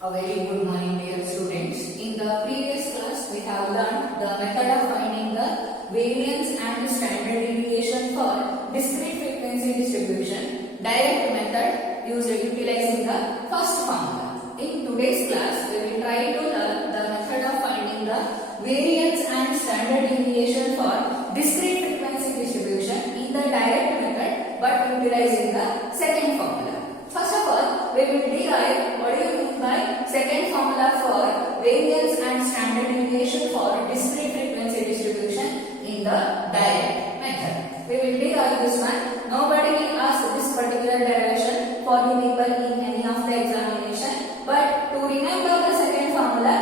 A very good morning, dear students. In the previous class, we have learned the method of finding the variance and the standard deviation for discrete frequency distribution, direct method used utilizing the first formula. In today's class, we will try to learn the method of finding the variance and standard deviation for discrete frequency distribution in the direct method but utilizing the second formula. First of all, we will derive what do you mean by second formula for variance and standard deviation for discrete frequency distribution in the direct method. We will derive this one. Nobody will ask this particular derivation for you people in any of the examination. But to remember the second formula,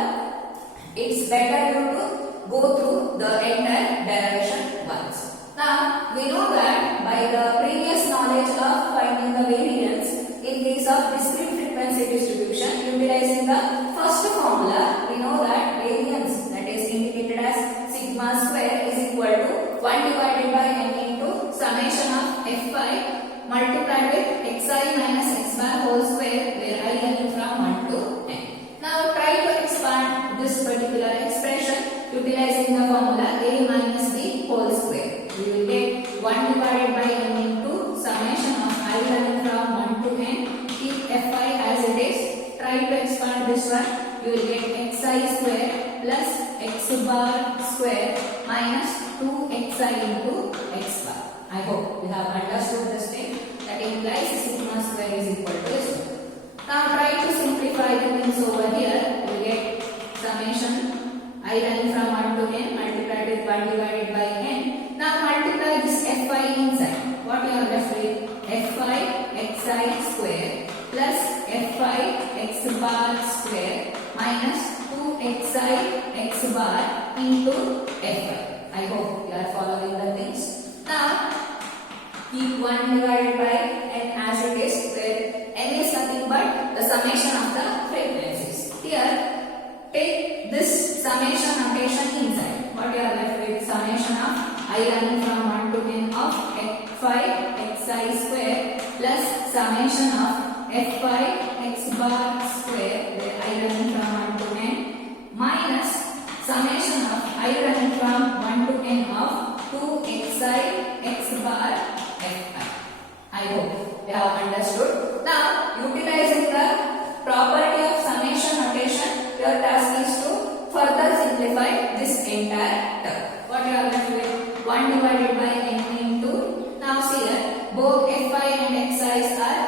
it's better you to go through the entire derivation once. Now, we know that by the previous knowledge of finding the variance in case of discrete frequency distribution, utilizing the first formula, we know that variance, that is indicated as sigma square, is equal to 1 divided by n into summation of fi multiplied with xi minus x bar whole square, where I running from 1 to n. Now try to expand this particular expression utilizing the formula a minus b whole square. We will get 1 divided by n into summation of I running from 1 to n. Keep fi as it is. Try to expand this one. You will get xi square plus x bar square minus 2xi into x bar. I hope you have understood this thing. That implies sigma square is equal to this one. Now try to simplify the things over here. You will get summation I running from 1 to n multiplied with 1 divided by n. Now multiply this fi inside. What you are left with? fi xi square plus fi x bar square minus 2xi x bar into fi. I hope you are following the things. Now keep 1 divided by n as it is, where n is nothing but the summation of the frequencies. Here take this summation notation inside. What you are left with? Summation of I running from 1 to n of fi xi square plus summation of fi x bar square, where I running from 1 to n, minus summation of I running from 1 to n of 2xi x bar fi. I hope you have understood. Now utilizing the property of summation notation, your task is to further simplify this entire term. What you are left with? 1 divided by n into, now see here, both fi and xi are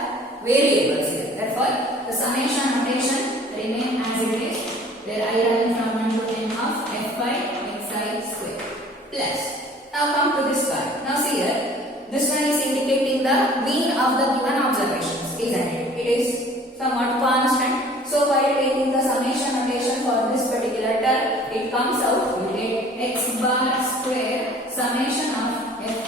variables here. Therefore, the summation notation remain as it is, where I running from 1 to n of fi xi square plus. Now come to this part. Now see here, this one is indicating the mean of the given observations, isn't it? It is somewhat constant. So while taking the summation notation for this particular term, it comes out, we get x bar square summation of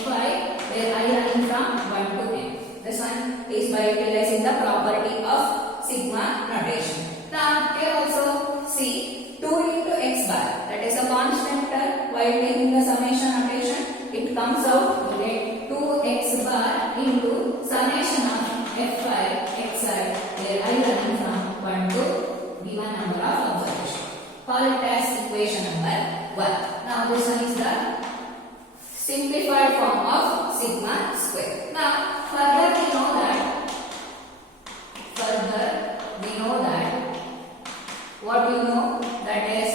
fi, where I running from 1 to n. This one is by utilizing the property of sigma notation. Now here also see 2 into x bar, that is a constant term. While taking the summation notation, it comes out, we get 2x bar into summation of fi xi, where I running from 1 to given number of observations. Call it as equation number 1. Now this one is the simplified form of sigma square. Now further we know that what you know, that is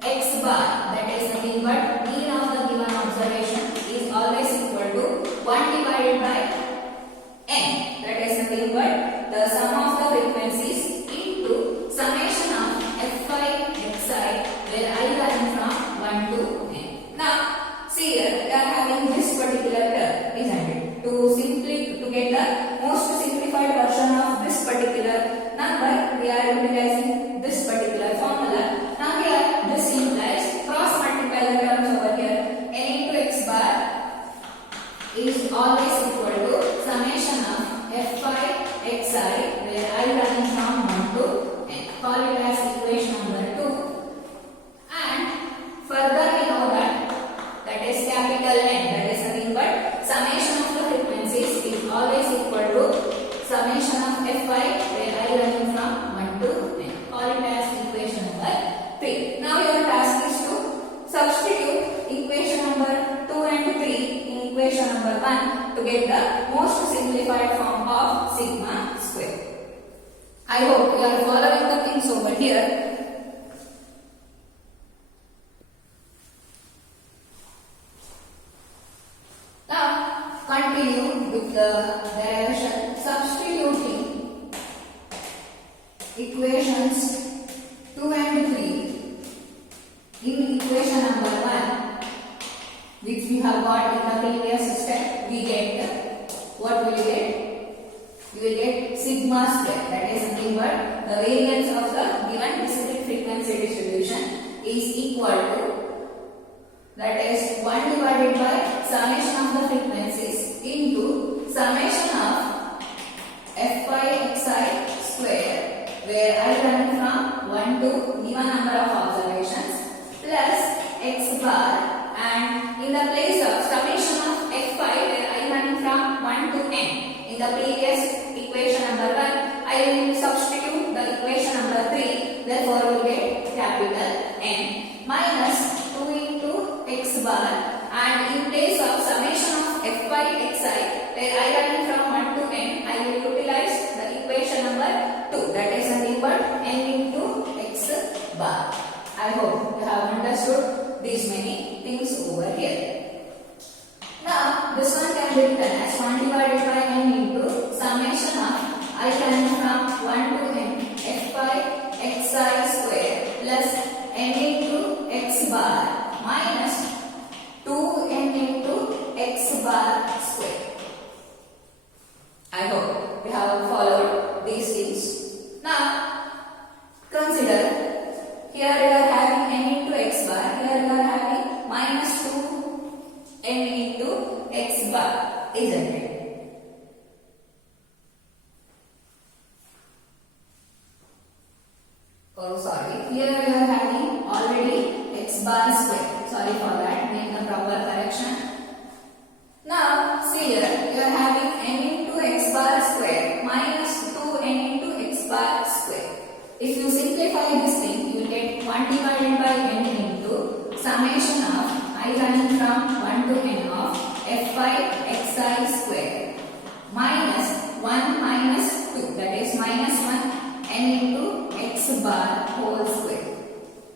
x bar, that is nothing but mean of the given observation, is always equal to 1 divided by n, that is nothing but the sum of the frequencies into summation of fi xi, where I running from 1 to n. Now see here, we are having this particular term, isn't it? To get the most simplified version of this particular number, we are utilizing this particular formula. Now here, this implies cross multiply the terms over here. n into x bar is always equal to summation of fi xi, where I running from 1 to n. Call it as equation number 2. And further we know that is capital N, that is nothing but summation of the frequencies is always equal to summation of fi, where I running from 1 to n. sigma square. I hope you are following the things over here. Now continue with the derivation, substituting equations 2 and 3 in equation number 1, which we have got in the previous step. We get what will you get? You will get sigma square, that is nothing but the variance of the given discrete frequency distribution is equal to, that is 1 divided by summation of the frequencies into summation of Fy xi square, where I run from 1 to given number of observations, plus x bar, and in the place of summation of Fy, where I run from 1 to n. In the previous equation number 1, I will substitute the equation number 3, therefore we will get capital N minus 2 into x bar, and in place of summation of Fy xi, where I run from 1 to n, I will utilize the equation number 2, that is nothing but n into x bar. I hope you have understood these many things over here. Now, this one can be written as 1 divided by n into summation of I run from 1 to n Fy xi square plus n into x bar minus 2n into x bar square. I hope you have followed these things. Now, consider here you are having n into x bar, here you are having minus 2n into x bar, isn't it? Oh, sorry. Here you are having already x bar square. Sorry for that. Make the proper correction. Now, see here you are having n into x bar square minus 2n into x bar square. If you simplify this thing, you will get 1 divided by n into summation of I running from 1 to n of Fy xi square minus 1 minus 2, that is minus 1 n into x bar whole square.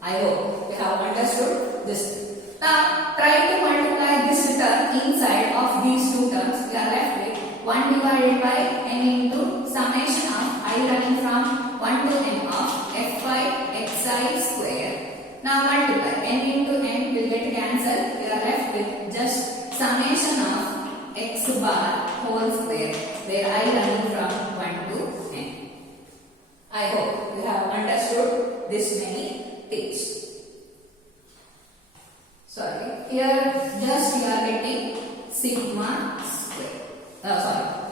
I hope you have understood this. Now try to multiply this term inside of these two terms. We are left with 1 divided by n into summation of I running from 1 to n of Fy xi square. Now multiply n into n will get cancelled. We are left with just summation of x bar whole square, where I running from 1 to n. I hope you have understood this many things. Sorry, here just you are getting sigma square.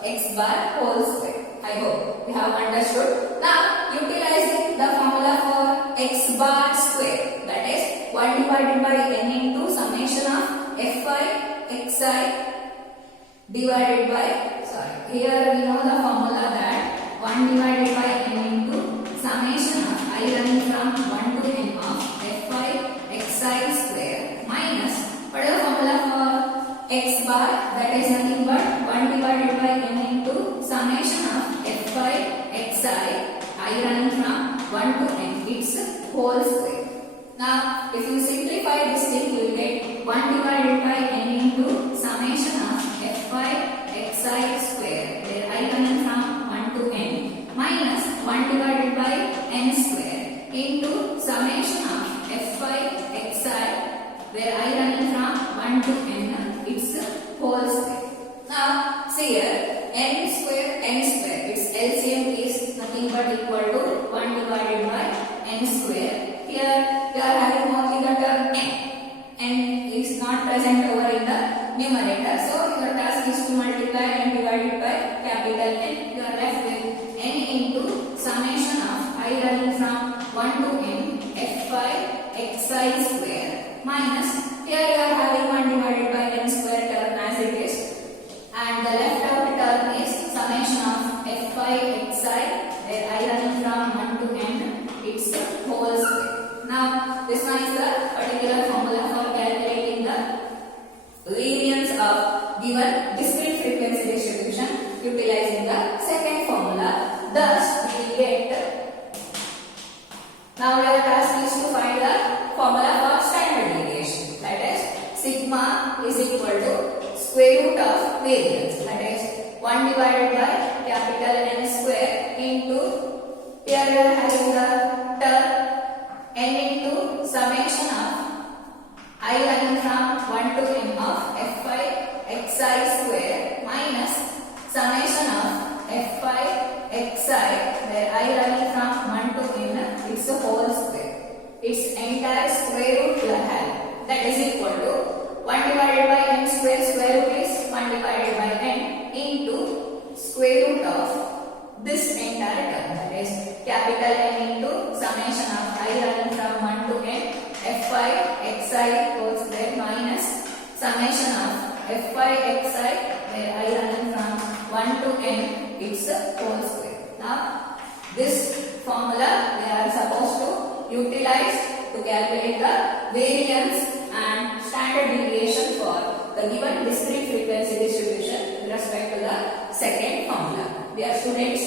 X bar whole square. I hope you have understood. Now utilizing the formula for x bar square, that is 1 divided by n into summation of Fy xi divided by, here we know the formula that 1 divided by n into summation of I running from 1 to n of Fy xi square minus, what is the formula for x bar? That is nothing but 1 divided by n into summation of Fy xi I running from 1 to n, its whole square. Now if you simplify this thing, you will get 1 divided by n into summation of Fy xi square, where I running from 1 to n minus 1 divided by n square into summation of Fy xi, where I running from 1 to n, its whole square. Now see here, n square, its LCM is nothing but equal to 1 divided by n square. Here we are having only the term n. N is not present over in the numerator, so your task is to multiply n divided by capital N. You are left with n into summation of I running from 1 to n Fy xi square minus, here you are having 1 divided by n square term as it is, and the left out term is summation of Fy xi, where I running from 1 to n, its whole square. Now this one is the particular formula for calculating the variance of given discrete frequency distribution utilizing the second formula. Now your task is to find the formula for standard deviation. That is sigma is equal to square root of variance. That is 1 divided by capital N square into, here we are having the term n into summation of I running from 1 to n of f5 xi square minus summation of f5 xi where I running from 1 to n, it's a whole square. Its entire square root we are having. That is equal to 1 divided by n square, square root is 1 divided by n into square root of this entire term. That is capital N into summation of I running from 1 to n f5 xi whole square minus summation of f5 xi where I running from 1 to n, it's a whole square. Now this formula we are supposed to utilize to calculate the variance and standard deviation for the given discrete frequency distribution with respect to the second formula. Dear students,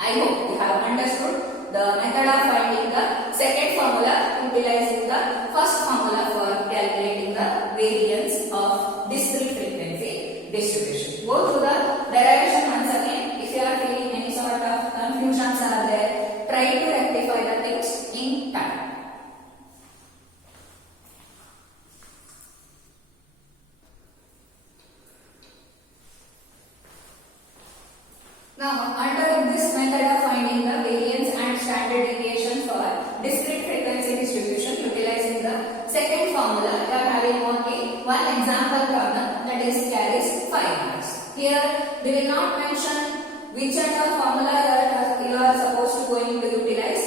I hope you have understood the method of finding the second formula utilizing the first formula for calculating the variance of discrete frequency distribution. Go through the derivation once again. If you are feeling any sort of confusions are there, try to rectify the things in time. Now, under this method of finding the variance and standard deviation for discrete frequency distribution utilizing the second formula, we are having only one example problem that is carries 5 marks. Here, we will not mention which kind of formula that you are supposed to going to utilize.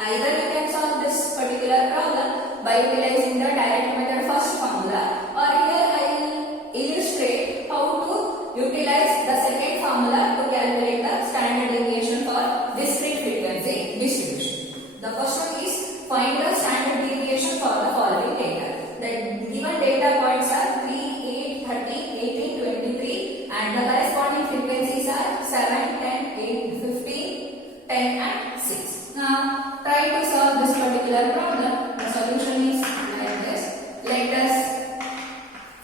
Either you can solve this particular problem by utilizing the direct method first formula, or here I will illustrate how to utilize the second formula to calculate the standard deviation for discrete frequency distribution. The question is find the standard deviation for the following data. The given data points are 3, 8, 13, 18, 23 and the corresponding frequencies are 7, 10, 8, 15, 10 and 6. Now try to solve this particular problem. The solution is like this. Let us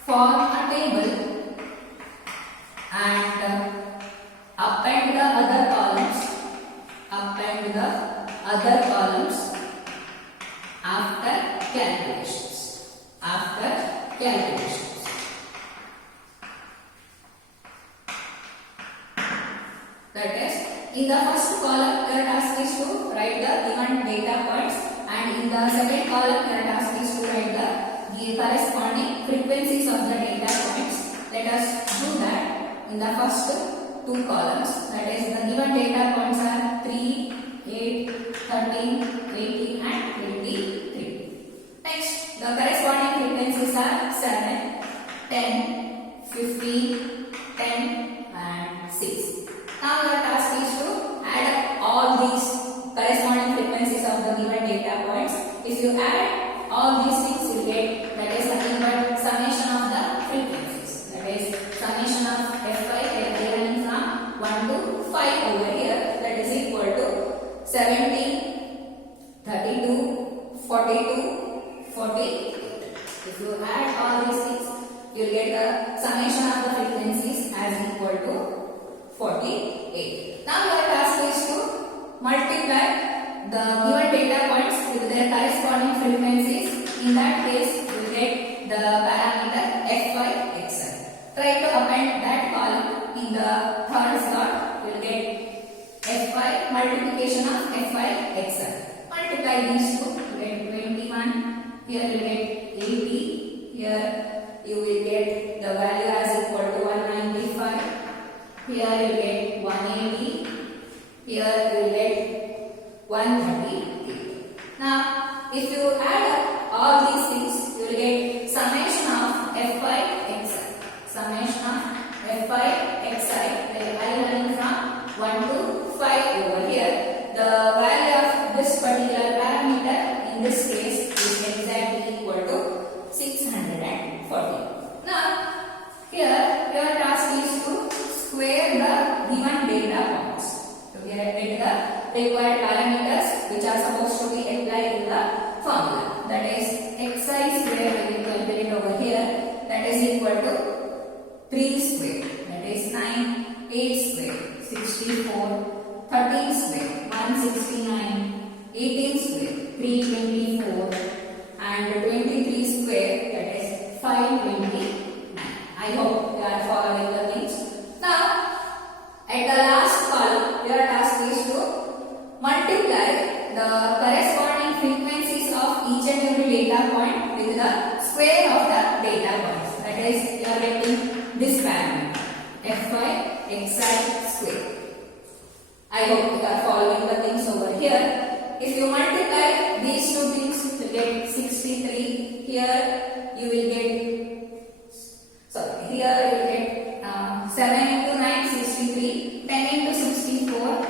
form a table and append the other columns after calculations. That is, in the first column your task is to write the given data points, and in the second column your task is to write the corresponding frequencies of the data points. Let us do that. In the first two columns, that is the given data points are 3, 8, 13, 18 and 23. Next, the corresponding frequencies are 7, 10, 15, 10 and 6. Now your task is to add up all these corresponding frequencies of the given data points. If you add all these things, you get that is nothing but summation of the frequencies. That is summation of f5 running from 1 to 5 over here, that is equal to 17, 32, 42, 48. If you add all these things, you will get the summation of the frequencies as equal to 48. Now your task is to multiply the given data points with their corresponding frequencies. In that case, you will get the parameter f5 xi. Try to append that column in the third slot. You will get f5 multiplication of f5 xi. Multiply these two, you get 21. Here you will get 80. Here you will get the value as equal to 195. Here you will get 180. Here you will get 130. Now, if you add up all these things, you will get summation of f5 xi. Summation of f5 xi, where I running from 1 to 5 over here. The value of this particular parameter in this case is exactly equal to 640. Now, here your task is to square the given data points. To get the required parameters which are supposed to be that is xi square, we will calculate over here, that is equal to 3 square, that is 9, 8 square, 64, 13 square, 169, 18 square, 324, and 23 square, that is 529. I hope you are following the things. Now, at the last column, your task is to multiply the corresponding frequencies of each and every data point with the square of the data points. That is, you are getting this parameter, fi xi square. I hope you are following the things over here. If you multiply these two things, you get 63. Here you will get, here you will get 7 into 9, 63. 10 into 64,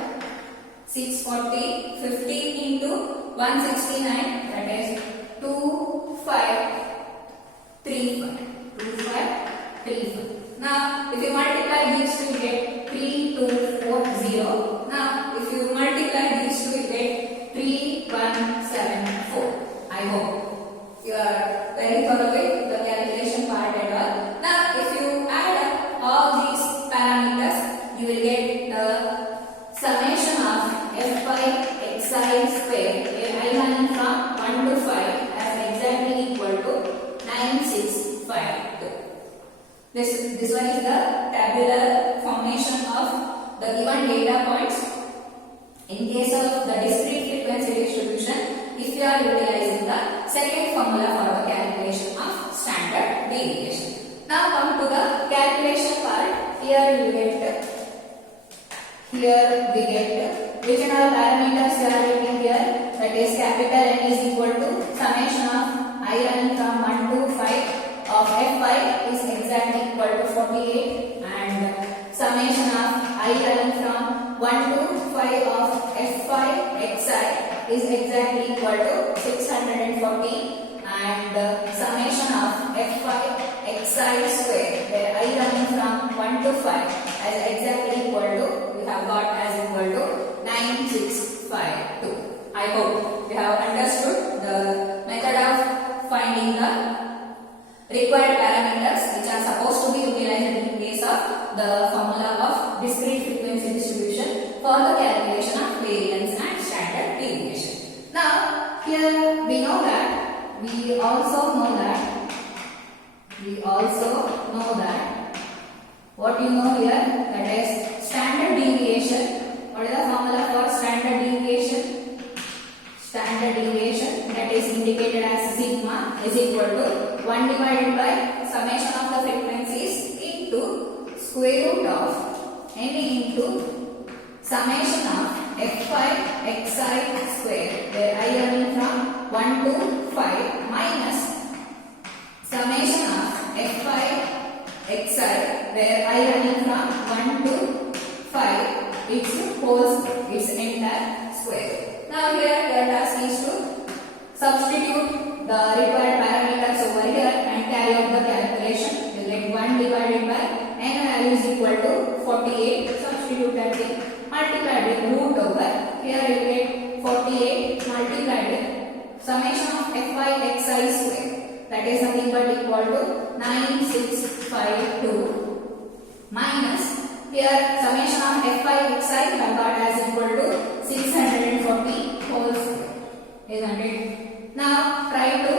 640. 15 into 169, that is 2535. 2535. Now, if you multiply these two, you get 3240. Now, if you multiply these two, you get 3174. I hope you are very thorough with the calculation part and all. Now, if you add up all these parameters, you will get the summation of fi xi square, where I running from 1 to 5 as exactly equal to 9652. This one is the tabular formation of the given data points. In case of the discrete frequency distribution, if you are utilizing the second formula for the calculation of standard deviation. Now come to the calculation part. Here we get which are parameters we are getting here. That is capital N is equal to summation of I running from 1 to 5 of fi is exactly equal to 48, and summation of I running from 1 to 5 of fi xi is exactly equal to 640, and summation of fi xi square, where I running from 1 to 5 as exactly equal to, we have got as equal to 9652. I hope you have understood the method of finding the required parameters which are supposed to be utilized in case of the formula of discrete frequency distribution for the calculation of variance and standard deviation. Now, here we also know that what you know here, that is standard deviation. What is the formula for standard deviation? Standard deviation, that is indicated as sigma, is equal to 1 divided by summation of the frequencies into square root of n into summation of fi xi square, where I running from 1 to 5, minus summation of fi xi, where I running from 1 to 5, its entire square. Now here your task is to substitute the required parameters over here and carry out the calculation. You get 1 divided by n value is equal to 48. Substitute that thing. Multiplied with root over. Here you get 48 multiplied with summation of fi xi square. That is nothing but equal to 9652 minus here summation of fi xi I got as equal to 640 whole square, isn't it? Now try to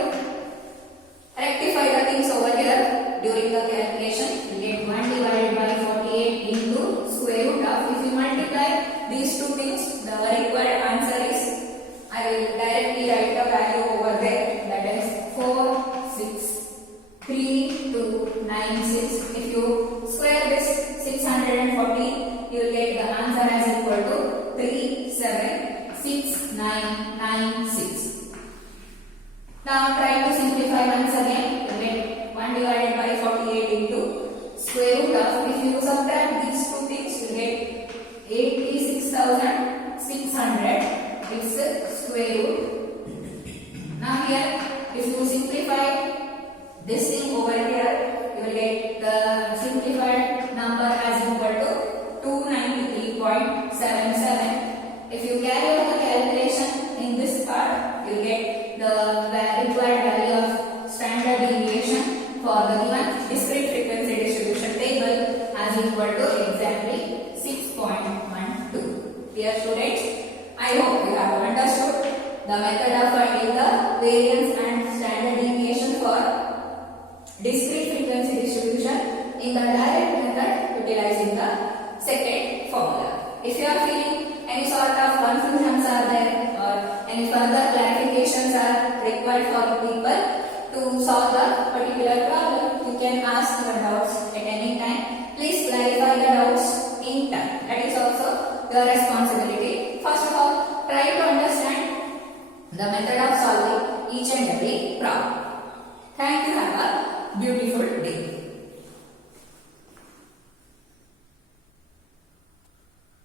rectify the things over here during the calculation. You get 1 divided by 48 into square root of, if you multiply these two things, the required answer is, I will directly write the value over there, that is 46396. If you square this 640, you will get the answer as equal to 376996. Now try to simplify once again. You get 1 divided by 48 into square root of, if you subtract these two things, you get 86,600. It's square root. Now here, if you simplify this thing over here, you will get the simplified number as equal to 293.77. If you carry out the calculation in this part, you get the required Dear students, I hope you have understood the method of finding the variance and standard deviation for discrete frequency distribution in the direct method utilizing the second formula. If you are feeling any sort of confusions are there or any further clarifications are required for people to solve the particular problem, you can ask your doubts at any time. Please clarify the doubts in time. That is also your responsibility. First of all, try to understand the method of solving each and every problem. Thank you.